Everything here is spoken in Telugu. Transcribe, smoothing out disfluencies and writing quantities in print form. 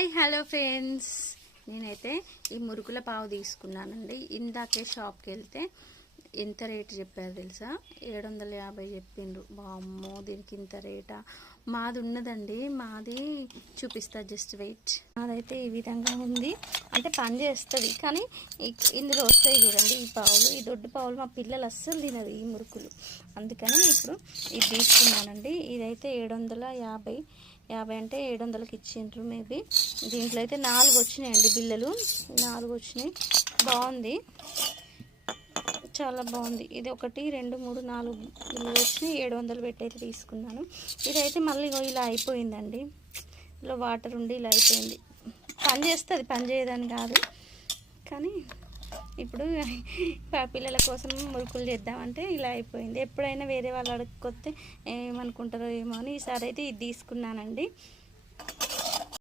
హాయ్ హలో ఫ్రెండ్స్, నేనైతే ఈ మురుకుల పావు తీసుకున్నానండి. ఇందాకే షాప్కి వెళ్తే ఎంత రేటు చెప్పారు తెలుసా? 750 చెప్పిండ్రు. బామ్మో, దీనికి ఇంత రేటా? మాది ఉన్నదండి, మాది చూపిస్తా, జస్ట్ వెయిట్. మాదైతే ఈ విధంగా ఉంది, అంటే పని చేస్తుంది. కానీ ఇందులో వస్తాయి చూడండి ఈ పావులు, ఈ దొడ్డు పావులు మా పిల్లలు అస్సలు తినదు ఈ మురుకులు. అందుకని ఇప్పుడు ఇది తీసుకున్నానండి. ఇదైతే 750 అంటే 700కి ఇచ్చిండ్రు మేబీ. దీంట్లో అయితే 4 వచ్చినాయండి బిల్లలు, 4 వచ్చినాయి. బాగుంది, చాలా బాగుంది. ఇది 1 2 3 4 బిల్లలు వచ్చినాయి. 700 పెట్టి అయితే తీసుకున్నాను. ఇదైతే మళ్ళీ ఇలా అయిపోయిందండి, ఇలా వాటర్ ఉండి ఇలా అయిపోయింది. పని చేస్తుంది, పని చేయదని కాదు, కానీ ఇప్పుడు పిల్లల కోసం మురుకులు చేద్దామంటే ఇలా అయిపోయింది. ఎప్పుడైనా వేరే వాళ్ళు అడుక్కొస్తే ఏమనుకుంటారో ఏమో అని ఈసారి అయితే ఇది తీసుకున్నానండి.